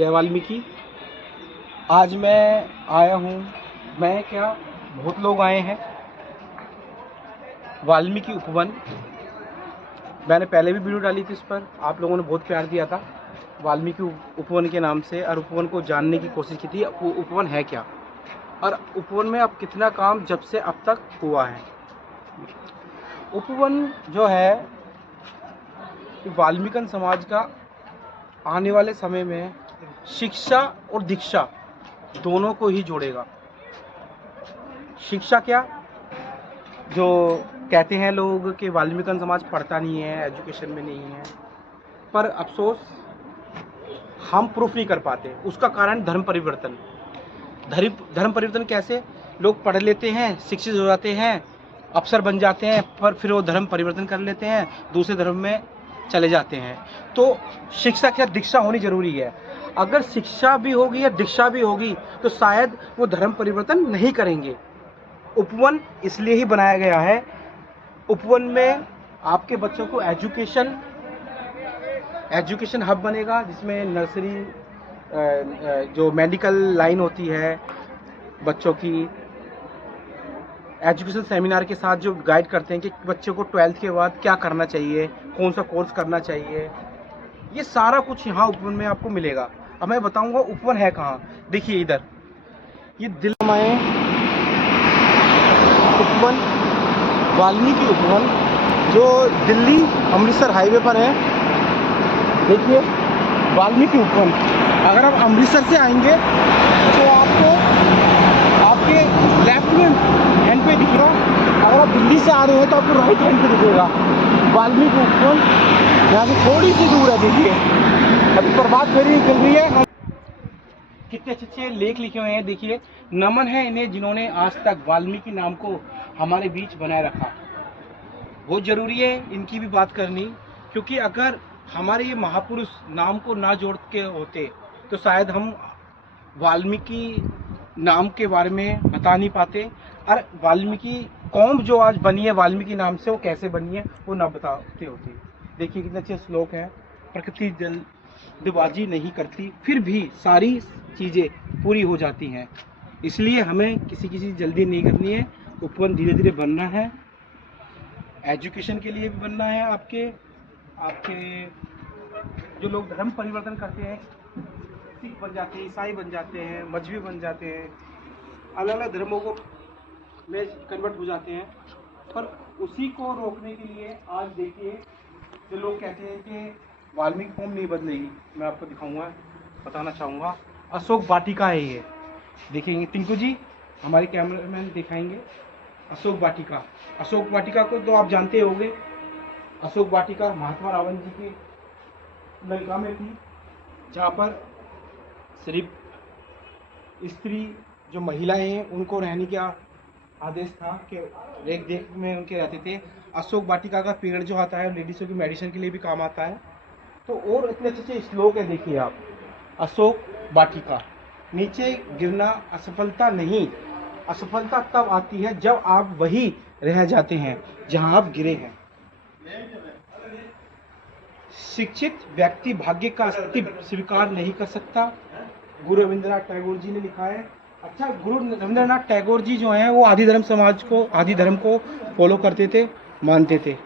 जय वाल्मीकि। आज मैं आया हूँ, मैं क्या बहुत लोग आए हैं वाल्मीकि उपवन। मैंने पहले भी वीडियो डाली थी, इस पर आप लोगों ने बहुत प्यार दिया था वाल्मीकि उपवन के नाम से, और उपवन को जानने की कोशिश की थी वो उपवन है क्या और उपवन में अब कितना काम जब से अब तक हुआ है। उपवन जो है वाल्मीकि समाज का आने वाले समय में शिक्षा और दीक्षा दोनों को ही जोड़ेगा। शिक्षा क्या, जो कहते हैं लोग कि वाल्मीकि समाज पढ़ता नहीं है, एजुकेशन में नहीं है, पर अफसोस हम प्रूफ नहीं कर पाते। उसका कारण धर्म परिवर्तन। धर्म परिवर्तन कैसे? लोग पढ़ लेते हैं, शिक्षित हो जाते हैं, अफसर बन जाते हैं, पर फिर वो धर्म परिवर्तन कर लेते हैं, दूसरे धर्म में चले जाते हैं। तो शिक्षा क्या, दीक्षा होनी जरूरी है। अगर शिक्षा भी होगी या दीक्षा भी होगी तो शायद वो धर्म परिवर्तन नहीं करेंगे। उपवन इसलिए ही बनाया गया है। उपवन में आपके बच्चों को एजुकेशन हब बनेगा, जिसमें नर्सरी, जो मेडिकल लाइन होती है बच्चों की, एजुकेशन सेमिनार के साथ जो गाइड करते हैं कि बच्चों को 12th के बाद क्या करना चाहिए, कौन सा कोर्स करना चाहिए, ये सारा कुछ यहाँ उपवन में आपको मिलेगा। अब मैं बताऊंगा उपवन है कहाँ। देखिए इधर, ये दिल्ली उपवन, वाल्मीकि उपवन, जो दिल्ली अमृतसर हाईवे पर है। देखिए वाल्मीकि उपवन, अगर आप अमृतसर से आएंगे तो आपको आपके लेफ्ट में हैंड पे दिखेगा, अगर आप दिल्ली से आ रहे हैं तो आपको राइट हैंड पे दिखेगा वाल्मीकि उपवन। यहाँ से थोड़ी सी दूर है। देखिए अभी प्रभात फेरी चल रही है। कितने अच्छे अच्छे लेख लिखे हुए हैं। देखिए, नमन है इन्हें जिन्होंने आज तक वाल्मीकि नाम को हमारे बीच बनाए रखा। बहुत जरूरी है इनकी भी बात करनी, क्योंकि अगर हमारे ये महापुरुष नाम को ना जोड़ के होते तो शायद हम वाल्मीकि नाम के बारे में बता नहीं पाते, और वाल्मीकि कौम जो आज बनी है वाल्मीकि नाम से, वो कैसे बनी है वो ना बताते होते। देखिए कितने अच्छे श्लोक हैं। प्रकृति जल्दबाजी नहीं करती, फिर भी सारी चीज़ें पूरी हो जाती हैं, इसलिए हमें किसी की चीज़ जल्दी नहीं करनी है। उपवन धीरे धीरे बनना है, एजुकेशन के लिए भी बनना है। आपके जो लोग धर्म परिवर्तन करते हैं, सिख बन जाते हैं, ईसाई बन जाते हैं, मजहबी बन जाते हैं, अलग अलग धर्मों को में कन्वर्ट हो जाते हैं, पर उसी को रोकने के लिए आज देखिए, जो लोग कहते हैं कि वाल्मीकि कौम नहीं बदलेगी, मैं आपको दिखाऊंगा, बताना चाहूँगा। अशोक वाटिका है ये, देखेंगे टिंकू जी, हमारे कैमरामैन दिखाएंगे। अशोक वाटिका, अशोक वाटिका को तो आप जानते होंगे। अशोक वाटिका महात्मा रावण जी की लंका में थी, जहाँ पर सिर्फ स्त्री, जो महिलाएं हैं, उनको रहने का आदेश था कि रेख देख में उनके रहते थे। अशोक वाटिका का पेड़ जो आता है लेडीज़ों की मेडिसिन के लिए भी काम आता है। तो और इतने अच्छे अच्छे श्लोक है। देखिए आप, अशोक वाटिका, नीचे गिरना असफलता नहीं, असफलता तब आती है जब आप वही रह जाते हैं जहां आप गिरे हैं। शिक्षित व्यक्ति भाग्य का अस्तित्व स्वीकार नहीं कर सकता, गुरु रविंद्रनाथ टैगोर जी ने लिखा है। अच्छा, गुरु रविंद्रनाथ टैगोर जी जो हैं वो आदि धर्म समाज को, आदि धर्म को फॉलो करते थे, मानते थे।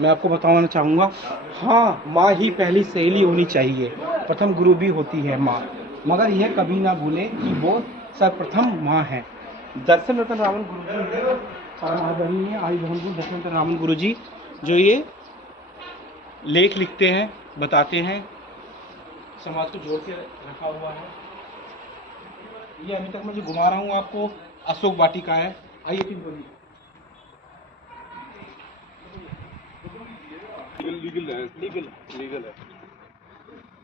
मैं आपको बताना चाहूँगा, हाँ, माँ ही पहली सहेली होनी चाहिए, प्रथम गुरु भी होती है माँ, मगर यह कभी ना भूले कि वो सर्वप्रथम माँ है। दर्शन रतन रावण गुरु जी है, महाधनी है, आदि धर्म गुरु दर्शन रतन रावण गुरु जी, जो ये लेख लिखते हैं, बताते हैं, समाज को जोड़ के रखा हुआ है। ये अभी तक मैं जो घुमा रहा हूँ आपको, अशोक वाटिका है। आइए फिर बोलिए। लीगल है, लीगल है।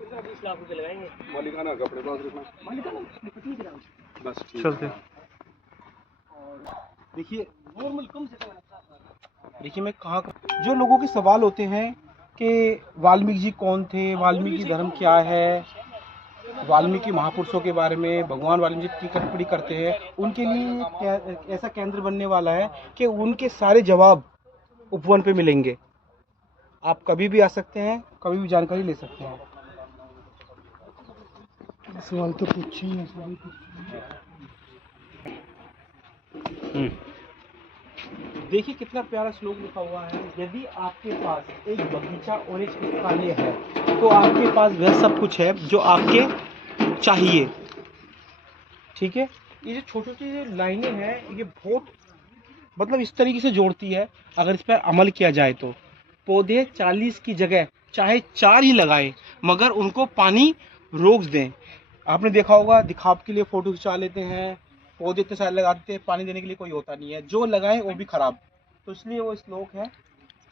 20 लाख रुपए लगाएंगे। मालिकाना कपड़े पास रखना, मालिकाना बस ठीक चलते। है। देखिए, नॉर्मल कम से कम। देखिए मैं कहाँ, जो लोगों के सवाल होते हैं कि वाल्मीकि जी कौन थे, वाल्मीकि धर्म क्या है, वाल्मीकि महापुरुषों के बारे में भगवान वाल्मीकि की टिप्पणी करते हैं, उनके लिए ऐसा केंद्र बनने वाला है कि उनके सारे जवाब उपवन पे मिलेंगे। आप कभी भी आ सकते हैं, कभी भी जानकारी ले सकते हैं। सवाल तो पूछे ही हैं सभी देखिए कितना प्यारा श्लोक लिखा हुआ है। यदि आपके पास एक बगीचा और एक पुस्तकालय है तो आपके पास वह सब कुछ है जो आपके चाहिए। ठीक है, ये जो छोटी छोटी लाइनें हैं ये बहुत मतलब इस तरीके से जोड़ती है। अगर इस पर अमल किया जाए तो पौधे 40 की जगह चाहे 4 ही लगाएं मगर उनको पानी रोक दें। आपने देखा होगा दिखाव के लिए फोटो खिंचा लेते हैं, पौधे इतने सारे लगा देते हैं, पानी देने के लिए कोई होता नहीं है, जो लगाए वो भी खराब। तो इसलिए वो श्लोक है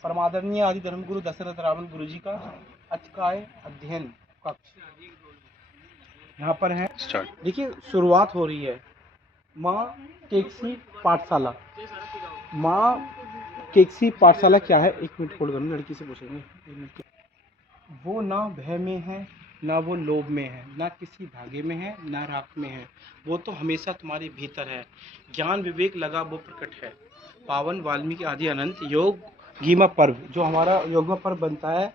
परमादरणीय आदि धर्मगुरु दशरथ रावण गुरु जी का अचकाय अध्ययन कक्ष यहाँ पर है। देखिए शुरुआत हो रही है माँ केकसी पाठशाला। माँ केकसी पाठशाला क्या है, एक मिनट होल्ड करूँ, लड़की से पूछेंगे। वो ना भय में है ना वो लोभ में है, ना किसी धागे में है ना राख में है, वो तो हमेशा तुम्हारे भीतर है। ज्ञान विवेक लगा वो प्रकट है। पावन वाल्मीकि आदि अनंत योग गीमा पर्व, जो हमारा योगमा पर्व बनता है,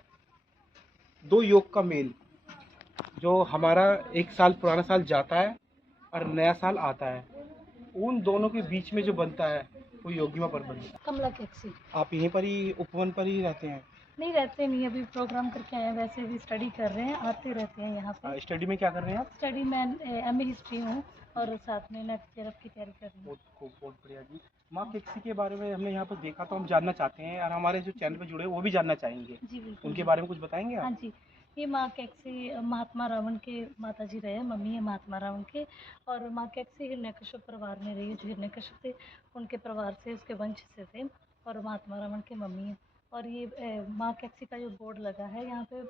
दो योग का मेल, जो हमारा एक साल पुराना साल जाता है और नया साल आता है, उन दोनों के बीच में जो बनता है वो योगिमा पर्व बनता है। कमला केक्सी। आप यहीं पर ही उपवन पर ही रहते हैं? नहीं रहते नहीं, अभी प्रोग्राम करके आए हैं, वैसे भी स्टडी कर रहे हैं, आते रहते हैं यहाँ पे। स्टडी में क्या कर रहे हैं आप? स्टडी में एमए हिस्ट्री हूँ और साथ में नेट जेआरएफ की तैयारी कर रही हूँ। बहुत बढ़िया जी। माँ केकसी के बारे में हमने यहाँ पर देखा तो हम जानना चाहते हैं और हमारे जो चैनल पर जुड़े वो भी जानना चाहेंगे। जी बिल्कुल। उनके बारे में कुछ बताएंगे आप? हाँ जी, ये माँ केकसी महात्मा रावण के माता जी रहे, मम्मी है महात्मा रावण के। और माँ केकसी हिरण्यकश्यप परिवार में रही, जो हिरण्यकश्यप थे उनके परिवार से, उसके वंश से थे, और महात्मा रावण के मम्मी है। और ये माँ केकसी का जो बोर्ड लगा है यहाँ पे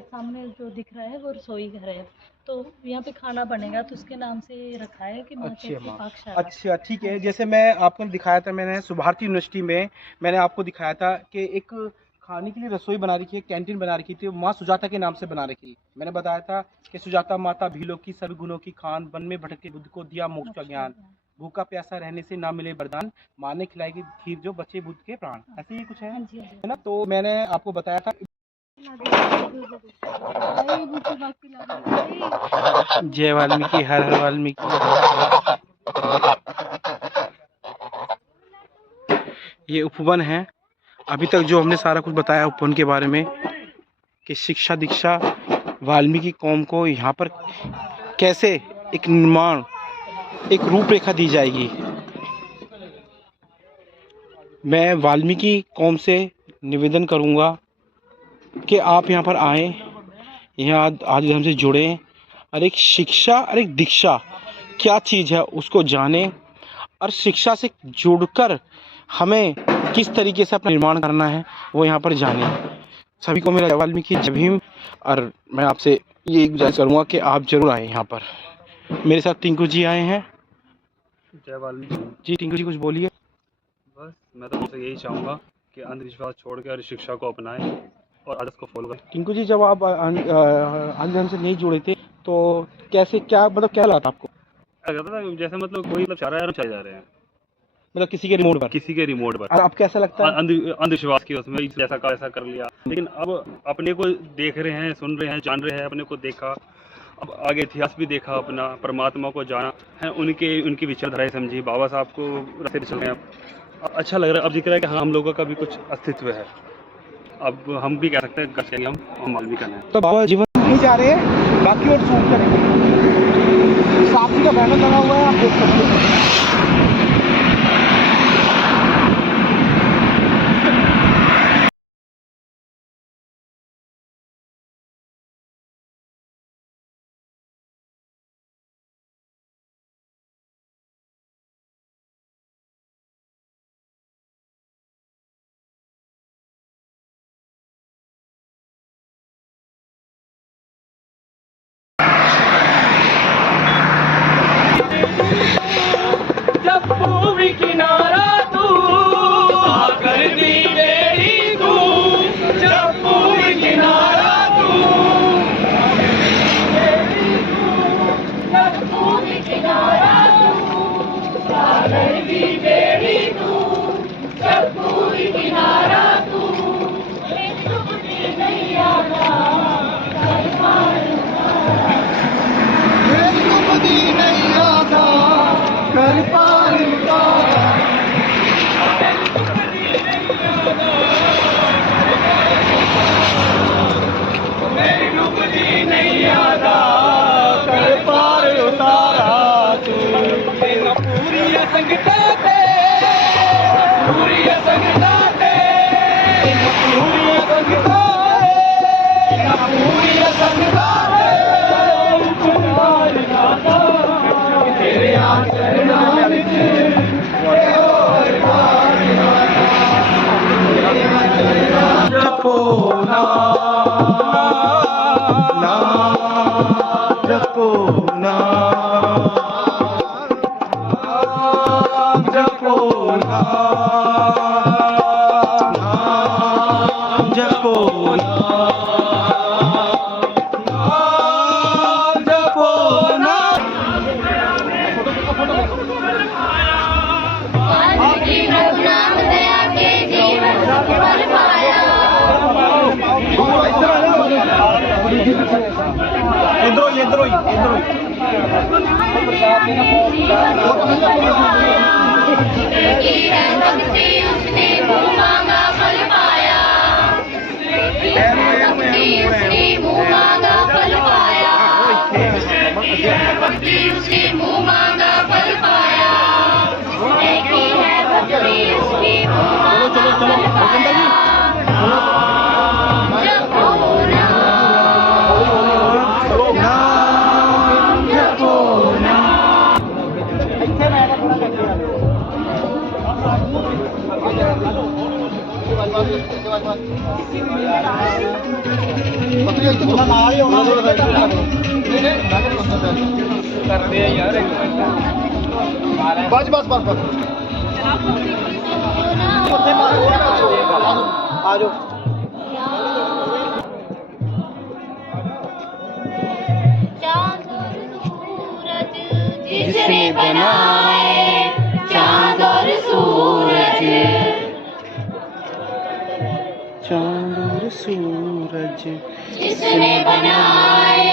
सामने जो दिख रहा है वो रसोई घर है, तो यहाँ पे खाना बनेगा तो उसके नाम से रखा है कि माँ केकसी पाकशाला। अच्छा ठीक है। जैसे मैं आपको दिखाया था, मैंने सुभारती यूनिवर्सिटी में मैंने आपको दिखाया था कि एक खाने के लिए रसोई बना रखी है, कैंटीन बना रखी थी, माँ सुजाता के नाम से बना रखी। मैंने बताया था कि सुजाता माता भीलों की सभी गुणों की खान, वन में भटकते बुद्ध को दिया मोक्ष का ज्ञान, भूखा प्यासा रहने से ना मिले वरदान, माँ ने खिलाएगी खीर जो बचे बुद्ध के प्राण। ऐसे ही कुछ है ना? तो मैंने आपको बताया था। जय वाल्मीकि, हर हर वाल्मीकि। ये उपवन है। अभी तक जो हमने सारा कुछ बताया उपवन के बारे में कि शिक्षा दीक्षा वाल्मीकि कौम को यहाँ पर कैसे एक निर्माण, एक रूपरेखा दी जाएगी। मैं वाल्मीकि कौम से निवेदन करूँगा कि आप यहाँ पर आएँ, यहाँ आदि धर्म से जुड़ें और एक शिक्षा और एक दीक्षा क्या चीज़ है उसको जानें, और शिक्षा से जुड़कर हमें किस तरीके से अपना निर्माण करना है वो यहाँ पर जानें। सभी को मेरा वाल्मीकि जय भीम। और मैं आपसे ये गुजारिश करूँगा कि आप जरूर आएँ यहाँ पर। मेरे साथ टिंकू जी आए हैं। जय वाल्मीकि जी टिंकू जी कुछ बोलिए। बस मैं तो उनसे यही चाहूँगा कि अंधविश्वास छोड़कर शिक्षा को अपनाएं और आदर्श को फॉलो करें। टिंकू जी जब आप आदि धर्म से नहीं जुड़े थे तो कैसे क्या मतलब क्या लगा था आपको? जैसे मतलब कोई चाह रहा है, चले जा रहे हैं, मतलब किसी के रिमोट पर। और अब कैसा लगता है? अंधविश्वास की उसमें ऐसा कर लिया, लेकिन अब अपने को देख रहे हैं, सुन रहे हैं, जान रहे हैं, अपने को देखा, अब आगे इतिहास भी देखा, अपना परमात्मा को जाना है, उनकी विचारधाराएं समझी, बाबा साहब को रास्ते पे चल रहे हैं। अच्छा लग रहा है, अब दिख रहा है कि हाँ हम लोगों का भी कुछ अस्तित्व है। अब हम भी कह सकते हैं, कर सकेंगे, हम भी करना है। तो बाबा जीवन नहीं जा रहे हैं, बाकी और शूट करेंगे। साथी का बैनर लगा हुआ है, आप देख सकते हैं। किनारा तू सागर दी बेड़ी तू, जप्पू किनारा तू, जप्पू किनारा तू, सागर दी बेड़ी तू, जप्पू किनारा तू, नहीं आना नैया दा कर पार उतारा तू पूरी संगता ते पूरी संगता ते पूरी संगता पूरी संगता तेरे आचरण विच जपो नाम जपो नाम जपो नाम जपो नाम जपो नाम वाल्मीकि प्रभु नाम दया के जीवन फल पाया। इधरो ही इधरो ही इधरो ही की है भक्ति उसने मुँह मांगा फल पाया। भक्ति उसने मुँह मांगा फल पाया। भक्ति उसने मुँह मांगा फल पाया। की है भक्ति उसने मुँह मांगा फल पाया। जपो नाम नाम जपो करते हैं यार बस बस बस बस आ जाओ चाँद और सूरज जिसने बनाए, चाँद और सूरज चांद और सूरज जिसने बनाए,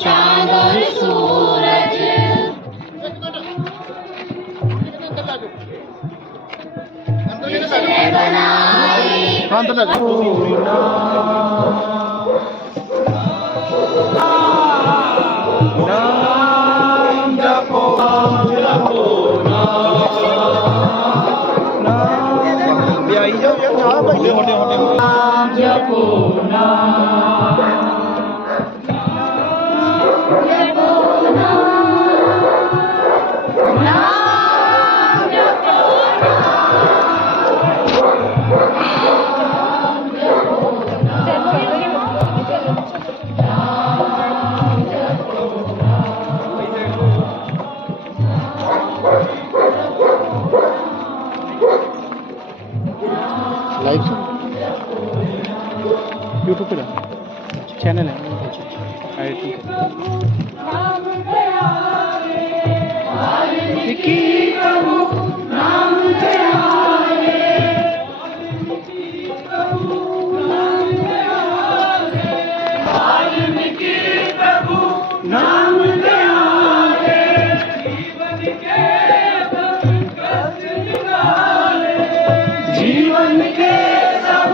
चाँद और सूरज जिसने बनाए। नाम जपो नाम आई जाओ यार होटे होटे होटे नाम जपो नाम जपो नाम जपो लाइव यूट्यूब पे चैनल है जीवन के सब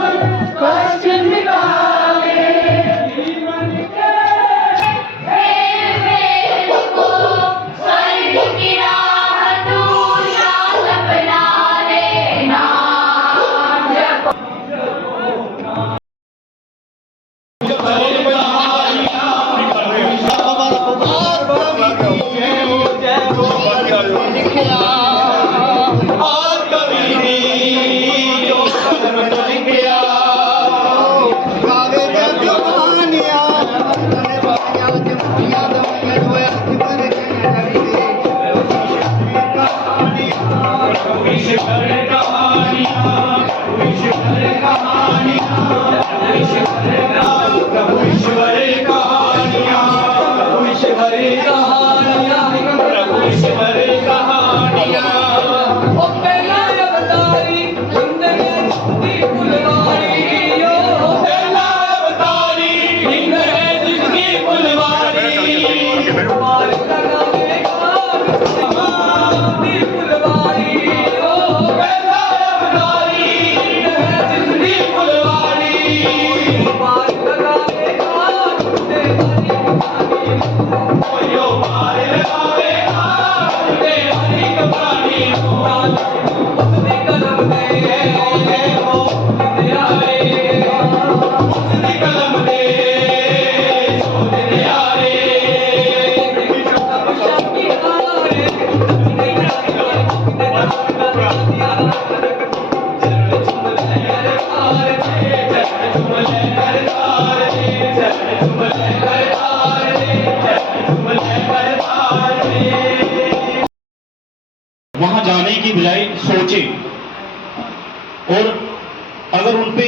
कष्ट निकाले जीवन के को स्वर्ग की राह तू शान बना लेना। वहां जाने की बजाय सोचे, और अगर उनपे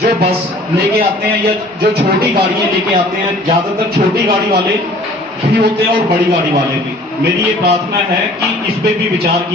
जो बस लेके आते हैं या जो छोटी गाड़ियां लेके आते हैं, ज्यादातर छोटी गाड़ी वाले भी होते हैं और बड़ी गाड़ी वाले भी, मेरी ये प्रार्थना है कि इस पे भी विचार